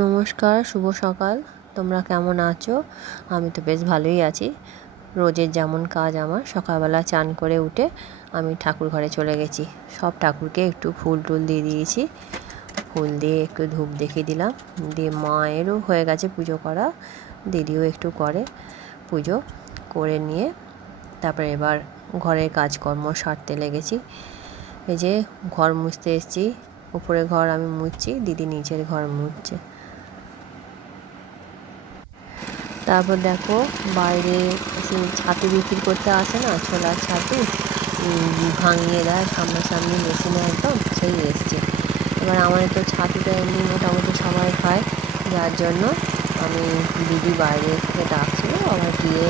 নমস্কার, শুভ সকাল। তোমরা কেমন আছো? আমি তো বেশ ভালোই আছি। রোজের যেমন কাজ আমার, সকালবেলা চান করে উঠে আমি ঠাকুর ঘরে চলে গেছি। সব ঠাকুরকে একটু ফুল টুল দিয়ে দিয়েছি। ফুল দিয়ে একটু ধূপ দেখিয়ে দিলাম, দিয়ে মায়েরও হয়ে গেছে পুজো করা, দিদিও একটু করে পুজো করে নিয়ে তারপরে এবার ঘরের কাজকর্ম সারতে লেগেছি। এই যে ঘর মুছতে এসেছি, উপরে ঘর আমি মুছছি, দিদি নিচের ঘর মুছছে। তারপর দেখো বাইরে ছাতু বিক্রি করতে আসে না, ছোলার ছাতু ভাঙিয়ে দেয় সামনাসামনি মেশিনে একদম, সেই এসছে। এবার আমাদের তো ছাতুটা এমনি মোটামুটি সবাই খায়, যার জন্য আমি দিদি বাইরে থেকে ডাকছিল, আবার গিয়ে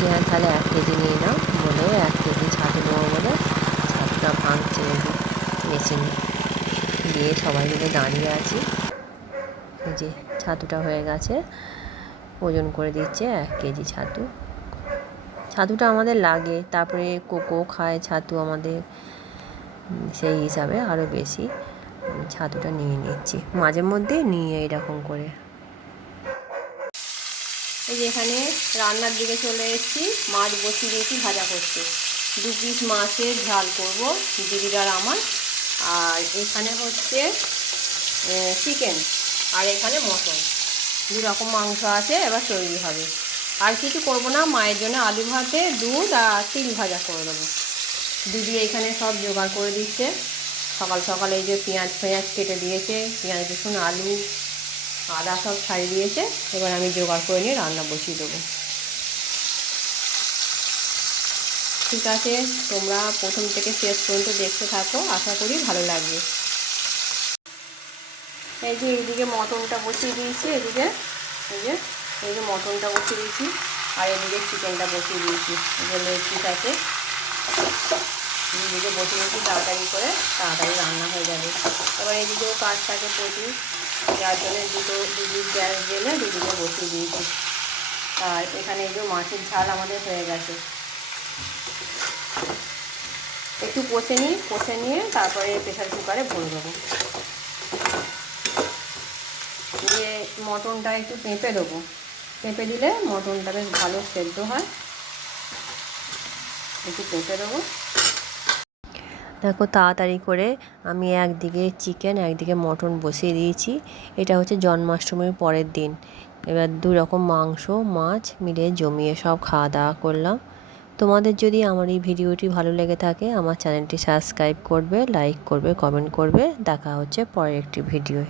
যে হ্যাঁ তাহলে 1 কেজি নিয়ে নাও বলে 1 কেজি ছাতু নেবো বলে ছাতুটা ভাঙছে মেশিনে দিয়ে সবাই মিলে দাঁড়িয়ে আছি। এই যে ছাতুটা হয়ে গেছে, ওজন করে দিচ্ছে 1 কেজি ছাতু। ছাতুটা আমাদের লাগে, তারপরে কোকো খায় ছাতু আমাদের, সেই হিসাবে আরও বেশি ছাতুটা নিয়ে নিচ্ছি, মাঝে মধ্যে নিয়ে এরকম করে। এই যে এখানে রান্নার দিকে চলে এসেছি, মাছ বসিয়ে দিয়েছি ভাজা করতে। 2 পিস মাছের ঝাল করব দিদিরার আমার, আর এখানে হচ্ছে চিকেন, আর এখানে মটন, 2 রকম মাংস আছে, এবার তৈরি হবে। আর কিছু করব না, মায়ের জন্য আলু ভাতে দুধ আর তিল ভাজা করে দেবো। দিদি এখানে সব জোগাড় করে দিচ্ছে সকাল সকাল। এই যে পেঁয়াজ কেটে দিয়েছে, পেঁয়াজ রসুন আলু আদা সব ছাড়িয়ে দিয়েছে, এবার আমি জোগাড় করে নিয়ে রান্না বসিয়ে দেবো। ঠিক আছে, তোমরা প্রথম থেকে শেষ পর্যন্ত দেখতে থাকো, আশা করি ভালো লাগবে। এই যে এইদিকে মটনটা বসিয়ে দিয়েছি, এদিকে এই যে মটনটা বসিয়ে দিয়েছি, আর এদিকে চিকেনটা বসিয়ে দিয়েছি। এগুলো লেগ পিস আছে, দুদিকে বসিয়ে দিয়েছি তাড়াতাড়ি করে, তাড়াতাড়ি রান্না হয়ে যাবে। এবার এদিকেও কাজ থাকে প্রচুর, যার জন্য দুদিক গ্যাস জেলে দুদিকে বসিয়ে দিয়েছি। আর এখানে এই যে মাছের ঝাল আমাদের হয়ে গেছে, একটু কষে নিয়ে তারপরে প্রেসার কুকারে ভরে দেবো। দিয়ে মটনটা একটু পেঁপে দেবো, পেঁপে দিলে মটনটা বেশ ভালো সেদ্ধ হয়, একটু পেঁপে দেবো। দেখো তাড়াতাড়ি করে আমি একদিকে চিকেন একদিকে মটন বসিয়ে দিয়েছি। এটা হচ্ছে জন্মাষ্টমীর পরের দিন। এবার 2 রকম মাংস মাছ মিলিয়ে জমিয়ে সব খাওয়া দাওয়া করলাম। তোমাদের যদি আমার এই ভিডিওটি ভালো লেগে থাকে, আমার চ্যানেলটি সাবস্ক্রাইব করবে, লাইক করবে, কমেন্ট করবে। দেখা হচ্ছে পরের একটি ভিডিওয়।